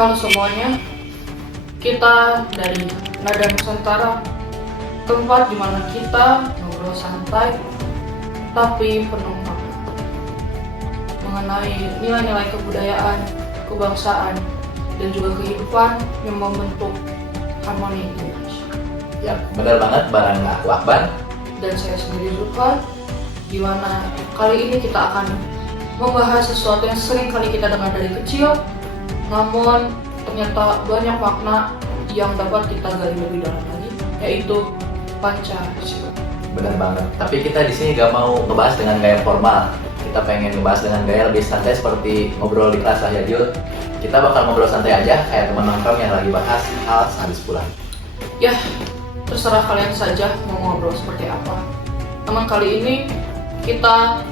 Halo semuanya, kita dari Nada Nusantara, tempat dimana kita ngobrol santai tapi penuh makna mengenai nilai-nilai kebudayaan, kebangsaan, dan juga kehidupan yang membentuk harmoni Indonesia. Ya, benar banget bareng aku Akbar. Dan saya sendiri Zulfan, di mana kali ini kita akan membahas sesuatu yang sering kali kita dengar dari kecil, namun ternyata banyak makna yang dapat kita gali lebih dalam lagi, yaitu Pancasila. Benar banget. Tapi kita di sini gak mau ngebahas dengan gaya formal. Kita pengen ngebahas dengan gaya lebih santai seperti ngobrol di kelas lah ya, Jul. Kita bakal ngobrol santai aja kayak teman nongkrong yang lagi bahas hal sehabis pulang. Ya, terserah kalian saja mau ngobrol seperti apa. Namun kali ini kita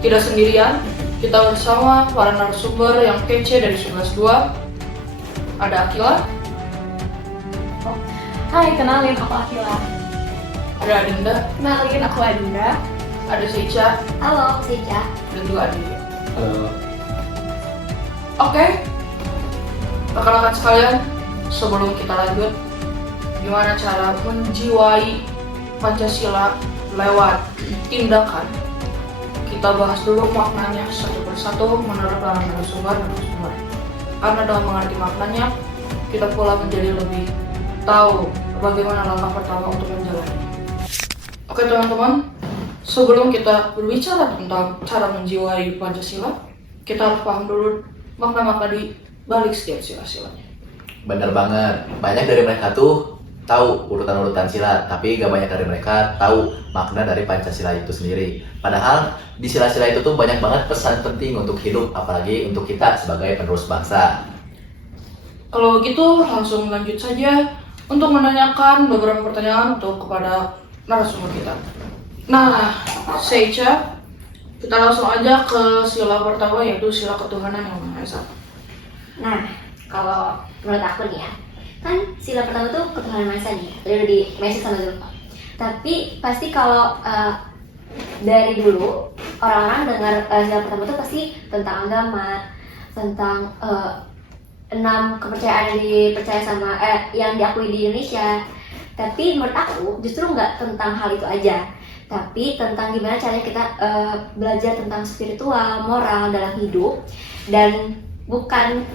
tidak sendirian, kita bersama para narasumber yang kece dari 11.2. Ada Akila, Hai, kenalin aku Akila. ada Adinda, Kenalin aku Adinda. ada Seica, Halo, aku Seja. dan juga Adinda. Halo. Oke, rekan-rekan sekalian, sebelum kita lanjut, gimana cara menjiwai Pancasila lewat tindakan? Kita bahas dulu maknanya satu persatu menurut para narasumber. Karena dengan mengerti maknanya, kita pula menjadi lebih tahu bagaimana langkah pertama untuk menjalani. Oke teman-teman, sebelum kita berbicara tentang cara menjiwai Pancasila, kita harus paham dulu makna-makna di balik setiap sila-silanya. Bener banget. Banyak dari mereka tuh tahu urutan-urutan sila, tapi gak banyak dari mereka tahu makna dari Pancasila itu sendiri. Padahal di sila-sila itu tuh banyak banget pesan penting untuk hidup, apalagi untuk kita sebagai penerus bangsa. Kalau begitu, langsung lanjut saja untuk menanyakan beberapa pertanyaan untuk kepada narasumber kita. Nah, Seica, kita langsung aja ke sila pertama, yaitu sila ketuhanan yang Maha Esa. Nah, kalau menurut aku nih ya, kan sila pertama tuh ketuhanan Maha Esa nih, tadi udah di mention sama Zulfa. Tapi pasti kalau dari dulu orang-orang dengar sila pertama tuh pasti tentang agama, tentang 6 kepercayaan yang dipercaya sama yang diakui di Indonesia. Tapi menurut aku justru nggak tentang hal itu aja, tapi tentang gimana caranya kita belajar tentang spiritual, moral dalam hidup, dan bukan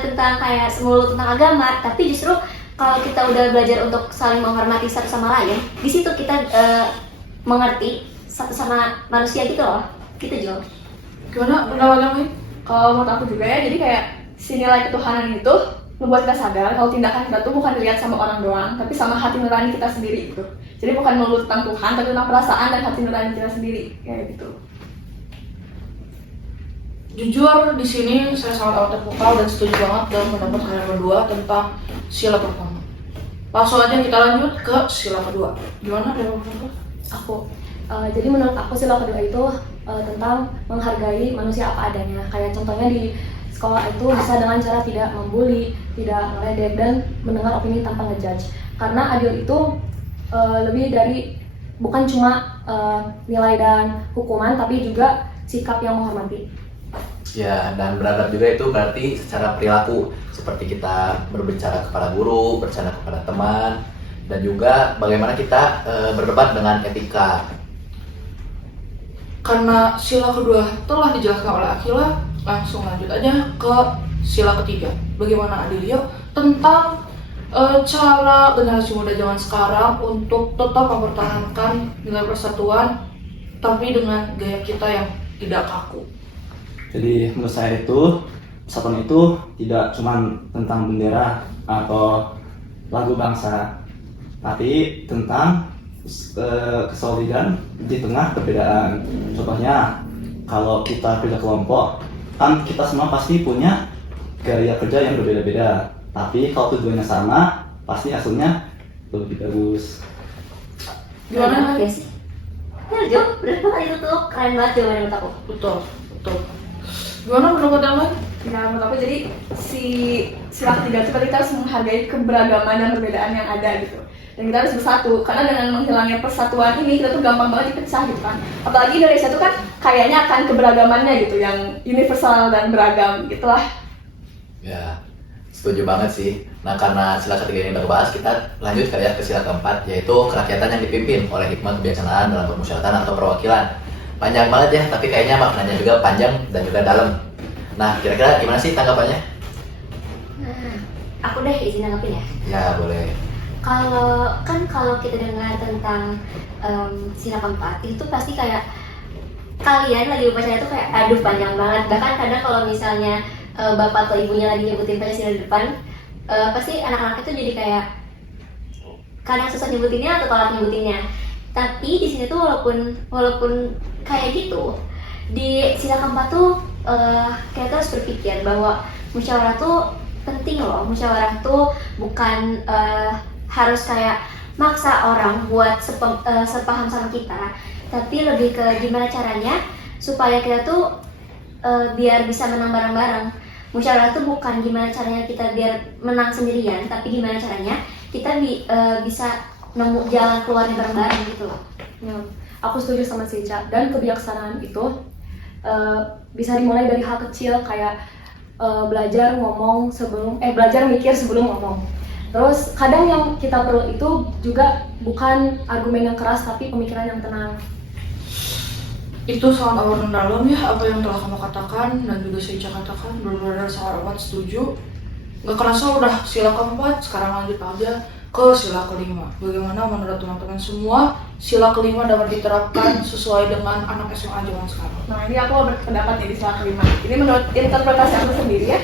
tentang kayak melulu tentang agama, tapi justru kalau kita udah belajar untuk saling menghormati satu sama lain, di situ kita mengerti satu sama manusia gitu loh, gitu Jo. Gimana pendapatnya, Mai? Kalau menurut aku juga ya, jadi kayak si nilai ketuhanan itu membuat kita sadar kalau tindakan kita tuh bukan dilihat sama orang doang, tapi sama hati nurani kita sendiri gitu. Jadi bukan melulu tentang Tuhan, tapi tentang perasaan dan hati nurani kita sendiri, kayak gitu. Jujur, di sini saya sangat amat terpukau dan setuju banget dengan pendapat kalian berdua tentang sila pertama. Langsung aja kita lanjut ke sila kedua. Gimana dari menurut Aku jadi menurut aku sila kedua itu tentang menghargai manusia apa adanya. Kayak contohnya di sekolah itu bisa dengan cara tidak membuli, tidak meledek, dan mendengar opini tanpa ngejudge. Karena adil itu lebih dari bukan cuma nilai dan hukuman, tapi juga sikap yang menghormati. Ya, dan beradab juga itu berarti secara perilaku, seperti kita berbicara kepada guru, bercanda kepada teman, dan juga bagaimana kita berdebat dengan etika. Karena sila kedua telah dijelaskan oleh Akila, langsung lanjut aja ke sila ketiga. Bagaimana Adilio tentang cara generasi muda zaman sekarang untuk tetap mempertahankan nilai persatuan, tapi dengan gaya kita yang tidak kaku. Jadi menurut saya itu persatuan itu tidak cuma tentang bendera atau lagu bangsa, tapi tentang kesolidan di tengah perbedaan. Contohnya kalau kita kerja kelompok, kan kita semua pasti punya gaya kerja yang berbeda-beda, tapi kalau tujuannya sama, pasti hasilnya lebih bagus. Gimana? Ya sih? Ya Jo, bener banget itu tuh, keren banget Jo menurut aku. Betul. Gimana pendapat yang lain? Nah, menurut aku jadi si sila ketiga itu kita harus menghargai keberagaman dan perbedaan yang ada gitu. Dan kita harus bersatu, karena dengan menghilangnya persatuan ini kita tuh gampang banget dipecah gitu kan. Apalagi Indonesia tuh kan kayaknya akan keberagamannya gitu, yang universal dan beragam gitulah. Ya, setuju banget sih. Nah, karena sila ketiga ini udah kebahas, kita lanjut kali ya ke sila keempat, yaitu kerakyatan yang dipimpin oleh hikmat kebijaksanaan dalam permusyawaratan atau perwakilan. Panjang banget ya, tapi kayaknya maknanya juga panjang dan juga dalam. Nah, kira-kira gimana sih tanggapannya? Nah, aku deh izin nanggepin ya. Ya, boleh. Kalau kita dengar tentang sila keempat itu pasti kayak kalian lagi upacara itu kayak aduh panjang banget. Bahkan kadang kalau misalnya bapak atau ibunya lagi nyebutin Pancasila di depan, pasti anak-anak itu jadi kayak kadang susah nyebutinnya atau tolak nyebutinnya. Tapi di sini tuh walaupun kayak gitu, di sila keempat tuh kita harus berpikir bahwa musyawarah tuh penting loh. Musyawarah tuh bukan harus kayak maksa orang buat sepaham sama kita, tapi lebih ke gimana caranya supaya kita tuh biar bisa menang bareng-bareng. Musyawarah tuh bukan gimana caranya kita biar menang sendirian, tapi gimana caranya kita bisa nemu jalan keluarnya bareng-bareng gitu loh. Ya, aku setuju sama si Ica. Dan kebijaksanaan itu bisa dimulai dari hal kecil kayak belajar mikir sebelum ngomong. Terus kadang yang kita perlu itu juga bukan argumen yang keras tapi pemikiran yang tenang. Itu sangat awal dan dalam ya apa yang telah kamu katakan dan juga si Ica katakan, benar-benar sangat amat setuju. Gak kerasa udah sila keempat, sekarang lanjut aja ke sila kelima. Bagaimana menurut teman-teman semua sila kelima dapat diterapkan sesuai dengan anak SMA zaman sekarang? Nah, ini aku berpendapat nih di sila kelima. Ini menurut interpretasi aku sendiri ya.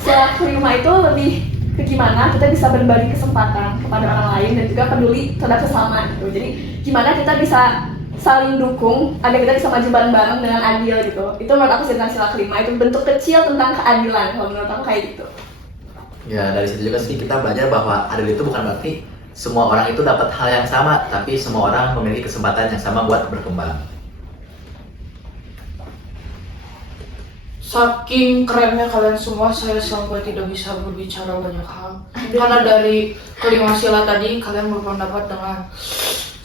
Sila kelima itu lebih ke gimana kita bisa berbagi kesempatan kepada orang lain dan juga peduli terhadap sesama gitu. Jadi gimana kita bisa saling dukung agar kita bisa maju bareng-bareng dengan adil gitu. Itu menurut aku tentang sila kelima, itu bentuk kecil tentang keadilan kalau menurut aku kayak gitu. Ya, dari situ juga sih kita belajar bahwa adil itu bukan berarti semua orang itu dapat hal yang sama, tapi semua orang memiliki kesempatan yang sama buat berkembang. Saking kerennya kalian semua, saya sampai tidak bisa berbicara banyak hal. Karena dari kelima sila tadi, kalian berpendapat dengan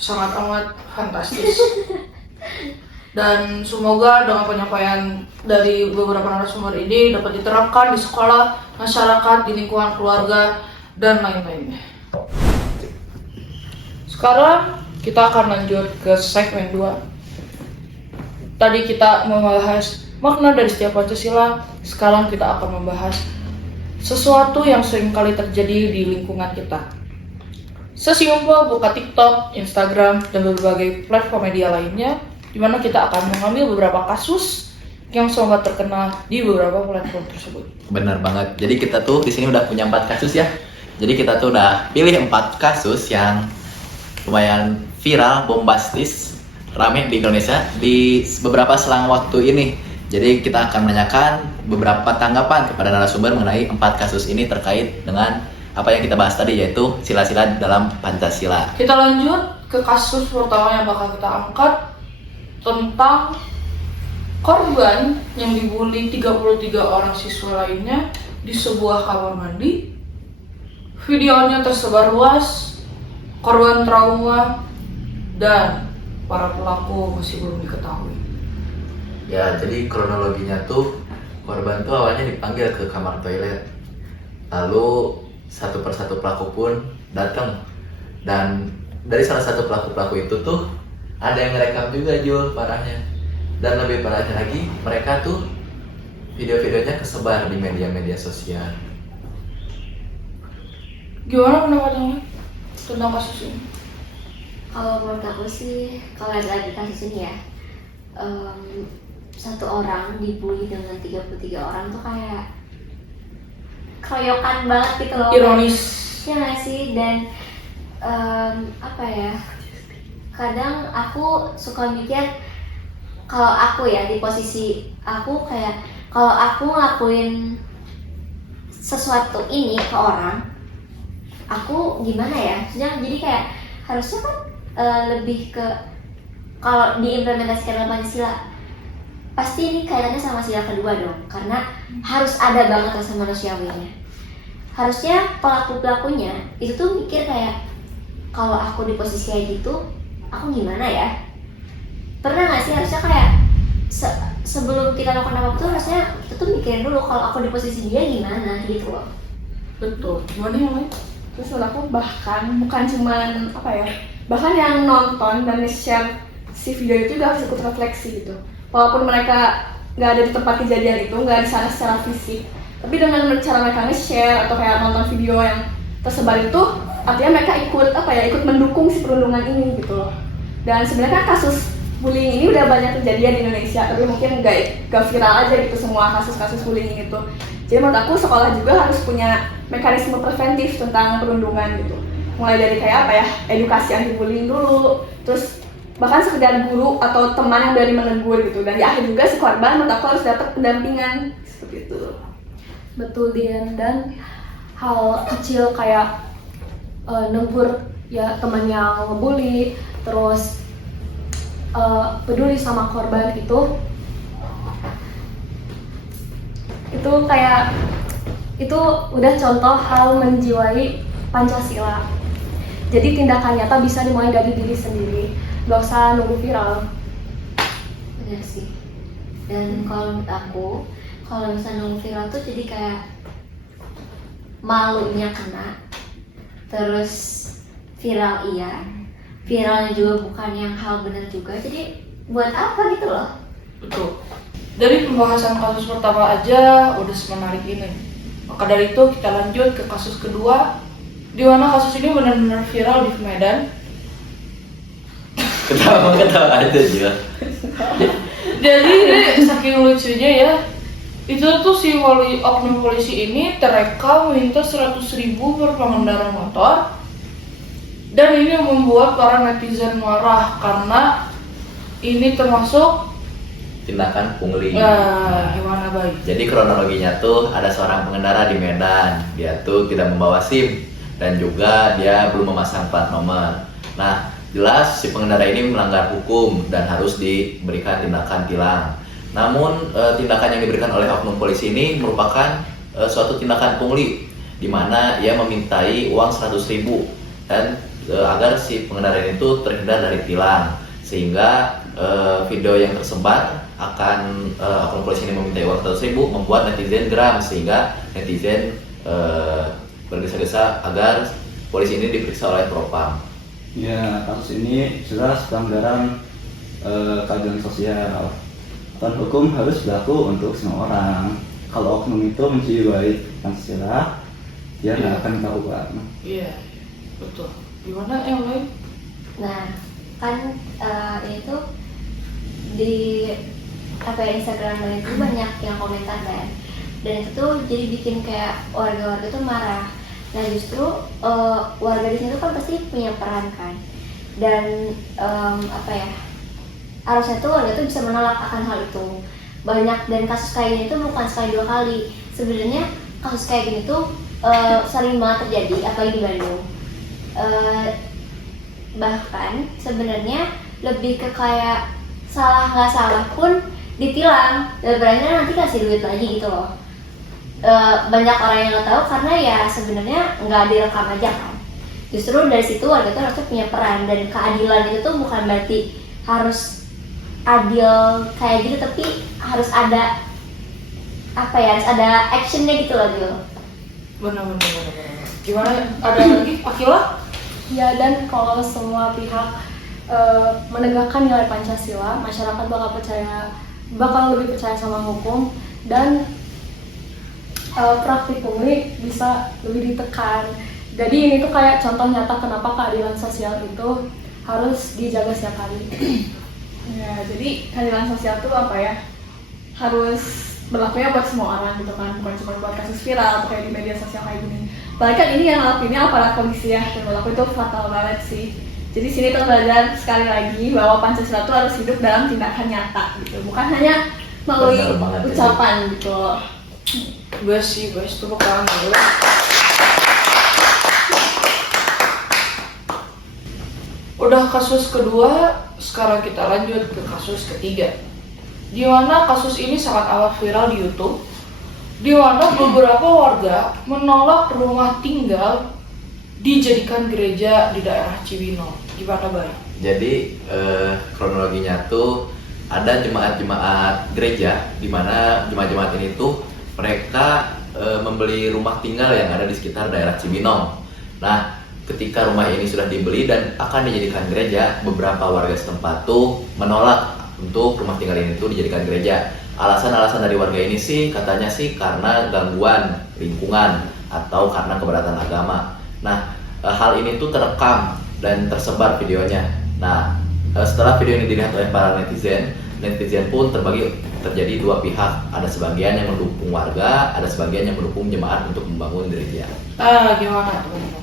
sangat amat fantastis. Dan semoga dengan penyampaian dari beberapa narasumber ini dapat diterapkan di sekolah, masyarakat, di lingkungan keluarga, dan lain-lainnya. Sekarang kita akan lanjut ke segmen 2. Tadi kita membahas makna dari setiap Pancasila, sekarang kita akan membahas sesuatu yang seringkali terjadi di lingkungan kita. Sesimpel buka TikTok, Instagram, dan berbagai platform media lainnya, di mana kita akan mengambil beberapa kasus yang sangat terkenal di beberapa platform tersebut. Benar banget. Jadi kita tuh di sini udah punya 4 kasus ya. Jadi kita tuh udah pilih 4 kasus yang lumayan viral, bombastis, rame di Indonesia di beberapa selang waktu ini. Jadi kita akan menanyakan beberapa tanggapan kepada narasumber mengenai 4 kasus ini terkait dengan apa yang kita bahas tadi, yaitu sila-sila dalam Pancasila. Kita lanjut ke kasus pertama yang bakal kita angkat, tentang korban yang dibully 33 orang siswa lainnya di sebuah kamar mandi. Videonya tersebar luas, korban trauma, dan para pelaku masih belum diketahui. Ya, jadi kronologinya tuh korban tuh awalnya dipanggil ke kamar toilet. Lalu satu persatu pelaku pun datang. Dan dari salah satu pelaku-pelaku itu tuh ada yang ngerekam juga Jul parahnya. Dan lebih parahnya lagi, mereka tuh video-videonya kesebar di media-media sosial. Gimana pendapatnya tentang kasus ini? Kalau menurut aku sih, kalau ada kasus ini ya, satu orang dibully dengan 33 orang tuh kayak keroyokan banget gitu loh. Ironis. Ya nggak sih? Dan apa ya, kadang aku suka mikir kalau aku ya di posisi aku kayak kalau aku ngelakuin sesuatu ini ke orang, aku gimana ya? Jadi kayak harusnya kan lebih ke kalau diimplementasikan dalam Pancasila pasti ini kaitannya sama sila kedua dong, karena harus ada banget rasa manusiawinya. Harusnya pelaku-pelakunya itu tuh mikir kayak kalau aku di posisi kayak gitu, aku gimana ya? Pernah nggak sih harusnya kayak sebelum kita melakukan apa tuh rasanya kita tuh mikirin dulu kalau aku di posisi dia gimana gitu loh. Betul. Gimana yang lain? Terus menurut aku bahkan bukan cuman apa ya, bahkan yang nonton dan nge-share si video itu juga harus ikut refleksi gitu. Walaupun mereka nggak ada di tempat kejadian itu, nggak di sana secara fisik, tapi dengan cara mereka nge-share atau kayak nonton video yang tersebar itu, artinya mereka ikut apa ya, ikut mendukung si perundungan ini gitu loh. Dan sebenarnya kan kasus bullying ini udah banyak kejadian di Indonesia, tapi mungkin nggak viral aja gitu semua kasus-kasus bullying itu. Jadi menurut aku sekolah juga harus punya mekanisme preventif tentang perundungan gitu. Mulai dari kayak apa ya, edukasi anti bullying dulu, terus bahkan sekedar guru atau teman yang dari menegur gitu. Dan di akhir juga si korban menurut aku harus dapat pendampingan seperti itu. Betul Dian, dan hal kecil kayak negur ya teman yang ngebully, terus peduli sama korban itu kayak itu udah contoh hal menjiwai Pancasila. Jadi tindakan nyata bisa dimulai dari diri sendiri, gak usah nunggu viral. Benar sih. Dan kalau menurut aku, kalau misalnya nunggu viral tuh jadi kayak malunya kena, terus viral iya, viralnya juga bukan yang hal benar juga, jadi buat apa gitu loh. Betul. Dari pembahasan kasus pertama aja udah semenarik ini. Maka dari itu kita lanjut ke kasus kedua, di mana kasus ini benar-benar viral di Medan. Ketawa aja juga. Jadi saking lucunya ya, itu tuh si oknum polisi ini terekam minta 100.000 per pengendara motor, dan ini membuat para netizen marah karena ini termasuk Tindakan pungli. gimana baik. Jadi kronologinya tuh ada seorang pengendara di Medan, dia tuh tidak membawa SIM dan juga dia belum memasang plat nomor. Nah, jelas si pengendara ini melanggar hukum dan harus diberikan tindakan tilang. Namun tindakan yang diberikan oleh oknum polisi ini merupakan suatu tindakan pungli, di mana ia memintai uang 100.000 dan agar si pengendara ini tuh terhindar dari tilang, sehingga video yang tersebar akan oknum polisi ini memintai uang 100.000 membuat netizen geram, sehingga netizen bergesa-gesa agar polisi ini diperiksa oleh Propam. Ya, kasus ini jelas pelanggaran keadilan sosial. Dan hukum harus berlaku untuk semua orang. Kalau oknum itu menjiwai Pancasila, dia nggak akan ketahuan. Iya, betul. Gimana yang lain? Nah, kan itu di Instagram itu banyak yang komentar kan, dan itu tuh jadi bikin kayak warga-warga tuh marah. Nah justru warga di sini tuh kan pasti punya peran kan, dan harusnya tuh warga tuh bisa menolak akan hal itu. Banyak, dan kasus kayak gini tuh bukan sekali dua kali. Sebenarnya kasus kayak gini tuh sering banget terjadi, apalagi di Bandung. Bahkan sebenarnya lebih ke kayak salah nggak salah pun ditilang, dan berarti nanti kasih duit lagi gitu loh. Banyak orang yang nggak tahu karena ya sebenarnya nggak direkam aja kan. Justru dari situ warga tuh harusnya punya peran, dan keadilan itu tuh bukan berarti harus adil kayak gitu, tapi harus ada harus ada actionnya gitu loh Gil. Benar. Gimana? Ada lagi? Akila? Ya, dan kalau semua pihak menegakkan nilai Pancasila, masyarakat bakal lebih percaya sama hukum, dan praktik pungli bisa lebih ditekan. Jadi ini tuh kayak contoh nyata kenapa keadilan sosial itu harus dijaga setiap hari. Ya, jadi keadilan sosial tuh apa ya? Harus berlakunya buat semua orang gitu kan, bukan cuma buat kasus viral atau kayak di media sosial kayak gini. Apalagi kan ini yang ngelakuinnya aparat polisi ya, dan menurut aku itu fatal banget sih. Jadi sini tuh belajar sekali lagi bahwa Pancasila tuh harus hidup dalam tindakan nyata gitu, bukan hanya melalui ucapan gitu. Best, tepuk tangan dulu. Udah kasus kedua, sekarang kita lanjut ke kasus ketiga, di mana kasus ini sangat amat viral di YouTube, di mana beberapa warga menolak rumah tinggal dijadikan gereja di daerah Cibinong. Gimana Bay? Jadi kronologinya tuh ada jemaat-jemaat gereja di mana jemaat-jemaat ini tuh mereka membeli rumah tinggal yang ada di sekitar daerah Cibinong. Nah, ketika rumah ini sudah dibeli dan akan dijadikan gereja, beberapa warga setempat tuh menolak untuk rumah tinggal ini tuh dijadikan gereja. Alasan-alasan dari warga ini sih katanya sih karena gangguan lingkungan atau karena keberatan agama. Nah, hal ini tuh terekam dan tersebar videonya. Nah, setelah video ini dilihat oleh para netizen pun terjadi dua pihak. Ada sebagian yang mendukung warga, ada sebagian yang mendukung jemaat untuk membangun gereja. Gimana teman-teman?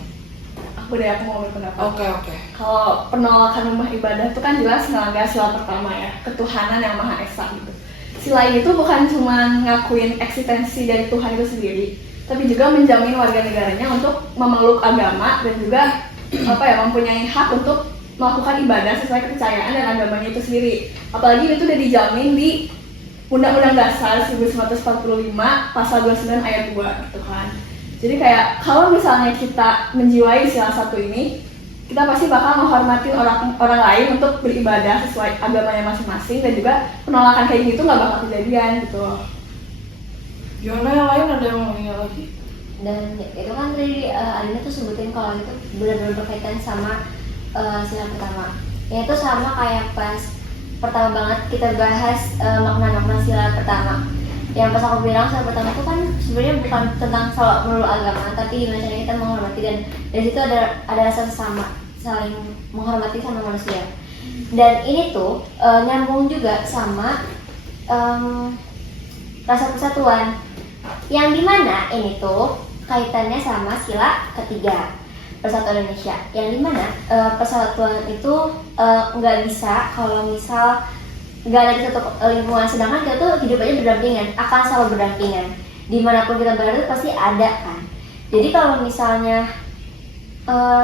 Aku mau berpendapat. Oke. Kalau penolakan rumah ibadah itu kan jelas melanggar sila pertama ya, ketuhanan yang Maha Esa gitu. Sila ini tuh bukan cuma ngakuin eksistensi dari Tuhan itu sendiri, tapi juga menjamin warga negaranya untuk memeluk agama dan juga mempunyai hak untuk melakukan ibadah sesuai kepercayaan dan agamanya itu sendiri. Apalagi itu udah dijamin di Undang-Undang Dasar 1945 pasal 29 ayat 2 gitu kan. Jadi kayak kalau misalnya kita menjiwai sila satu ini, kita pasti bakal menghormatin orang lain untuk beribadah sesuai agamanya masing-masing, dan juga penolakan kayak gitu nggak bakal kejadian gitu. Gimana yang lain, ada yang mau nanya lagi? Dan itu kan tadi Adina tuh sebutin kalau itu benar-benar berkaitan sama sila pertama. Ya itu sama kayak pas pertama banget kita bahas makna-makna sila pertama. Yang pas aku bilang sila pertama itu kan sebenarnya bukan tentang soal melulu agama, tapi gimana caranya kita menghormati, dan dari situ ada rasa sama, saling menghormati sama manusia. Dan ini tuh nyambung juga sama rasa persatuan, yang dimana ini tuh kaitannya sama sila ketiga, Persatuan Indonesia, yang dimana persatuan itu nggak bisa kalau misal nggak ada di satu lingkungan, sedangkan kita tuh hidup aja berdampingan, akan selalu berdampingan dimanapun kita berada pasti ada kan. Jadi kalau misalnya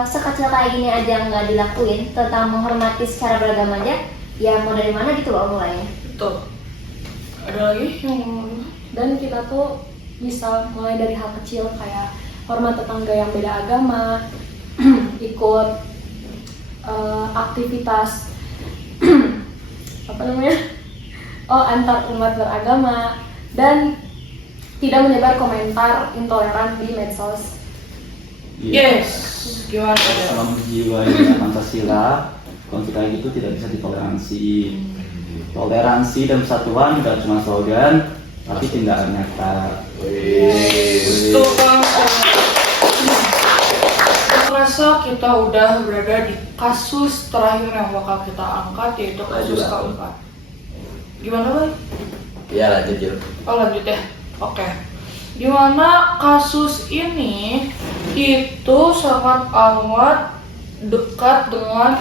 sekecil kayak gini aja nggak dilakuin tentang menghormati secara beragama aja, ya mau dari mana gitu loh mulainya. Betul. Ada lagi yang mau? Dan kita tuh bisa mulai dari hal kecil kayak hormat tetangga yang beda agama, ikut aktivitas antar umat beragama, dan tidak menyebar komentar intoleran di medsos. Yes. Gimana? Selama menjiwai Pancasila, konflik kayak gitu tidak bisa ditoleransi. Toleransi dan persatuan gak cuma slogan, tapi tindakan nyata. Tuh kan. Rasa kita udah berada di kasus terakhir yang bakal kita angkat, yaitu kasus keempat. Gimana, Bay? Ya lanjut Jil. Oh lanjut ya. Oke. Gimana kasus ini itu sangat amat dekat dengan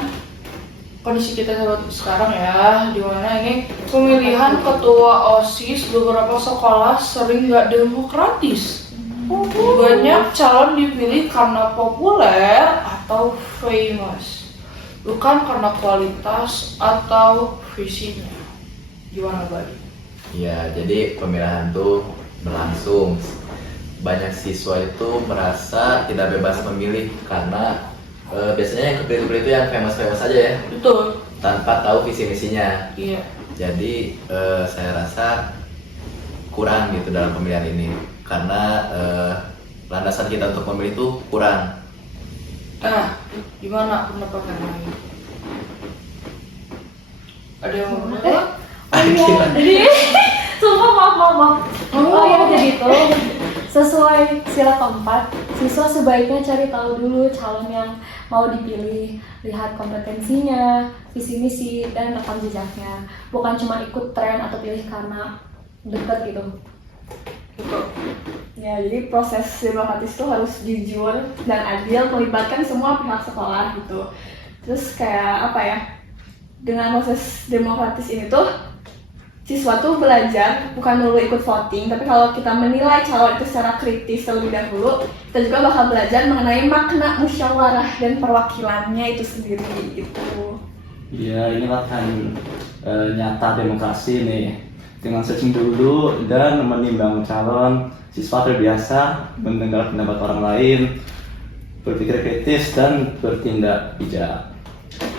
kondisi kita sekarang ya, dimana ini pemilihan ketua OSIS beberapa sekolah sering nggak demokratis. Banyak calon dipilih karena populer atau famous, bukan karena kualitas atau visinya. Gimana, Bay? Ya, jadi pemilihan tuh berlangsung. Banyak siswa itu merasa tidak bebas memilih karena biasanya yang kepilih-pilih itu yang famous-famous aja ya, Betul. tanpa tahu visi misinya. Iya. Jadi saya rasa kurang gitu dalam pemilihan ini, karena landasan kita untuk memilih itu kurang. Nah, gimana pendapat kalian? Ada yang mau nanya? Jadi sumpah maaf. Oh ya, jadi itu sesuai sila keempat, siswa sebaiknya cari tahu dulu calon yang mau dipilih, lihat kompetensinya, visi misi, dan rekam jejaknya. Bukan cuma ikut tren atau pilih karena deket gitu. Betul. Ya, jadi proses demokratis itu harus jujur dan adil, melibatkan semua pihak sekolah gitu. Terus kayak apa ya? Dengan proses demokratis ini tuh siswa tuh belajar bukan melulu ikut voting, tapi kalau kita menilai calon itu secara kritis terlebih dahulu, kita juga bakal belajar mengenai makna musyawarah dan perwakilannya itu sendiri gitu. Ya, inilah kan nyata demokrasi nih. Dengan searching dulu dan menimbang calon, siswa terbiasa mendengar pendapat orang lain, berpikir kritis dan bertindak bijak.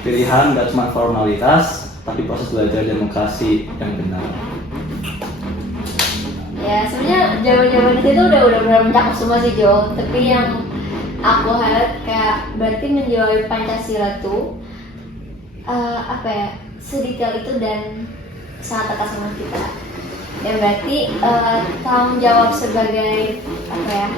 Pilihan gak cuma formalitas, tapi proses belajar demokrasi yang benar. Ya sebenarnya jawaban-jawaban itu udah benar mencakup semua sih Jo. Tapi yang aku highlight kayak berarti menjawab Pancasila tuh apa ya, sedetail itu dan sangat atas sama kita. Ya berarti tanggung jawab sebagai apa ya,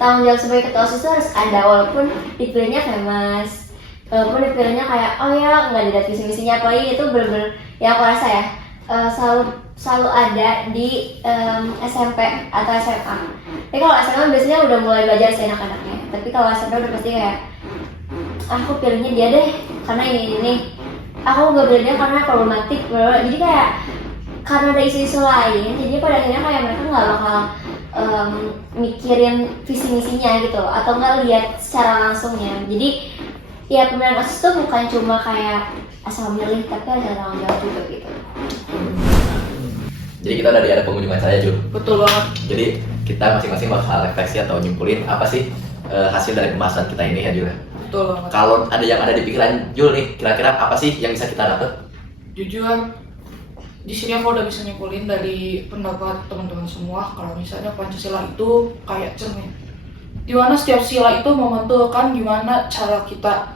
tanggung jawab sebagai ketua OSIS itu harus ada, walaupun dipilihnya famous, walaupun dipilihnya kayak oh ya nggak dilihat visi misinya, apalagi itu bener-bener yang aku rasa ya selalu ada di SMP atau SMA. Tapi kalau SMA biasanya udah mulai belajar seenak-enaknya, tapi kalau SMP udah pasti kayak aku pilihnya dia deh karena ini, aku nggak pilih dia karena problematik, jadi kayak karena ada isu-isu lain, jadi pada akhirnya kayak mereka nggak bakal mikirin visi misinya gitu, atau nggak lihat secara langsungnya. Jadi ya pemilihan OSIS tuh bukan cuma kayak asal milih, tapi ada tanggung jawab juga gitu. Jadi kita udah di ada penghujung acara ya Jul. Betul banget. Jadi kita masing-masing bakal refleksi atau nyimpulin apa sih hasil dari pembahasan kita ini ya Jul. Betul banget. Kalau ada yang ada di pikiran Jul nih, kira-kira apa sih yang bisa kita dapat? Jujur, di sini aku udah bisa nyimpulin dari pendapat teman-teman semua kalau misalnya Pancasila itu kayak cermin, dimana setiap sila itu memantulkan gimana cara kita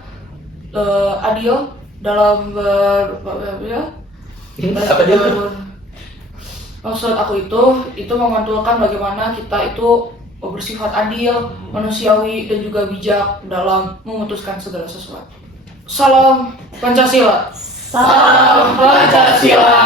adil dalam Apa dia? Maksud aku itu memantulkan bagaimana kita itu bersifat adil, manusiawi, dan juga bijak dalam memutuskan segala sesuatu. Salam Pancasila. Salam Pancasila.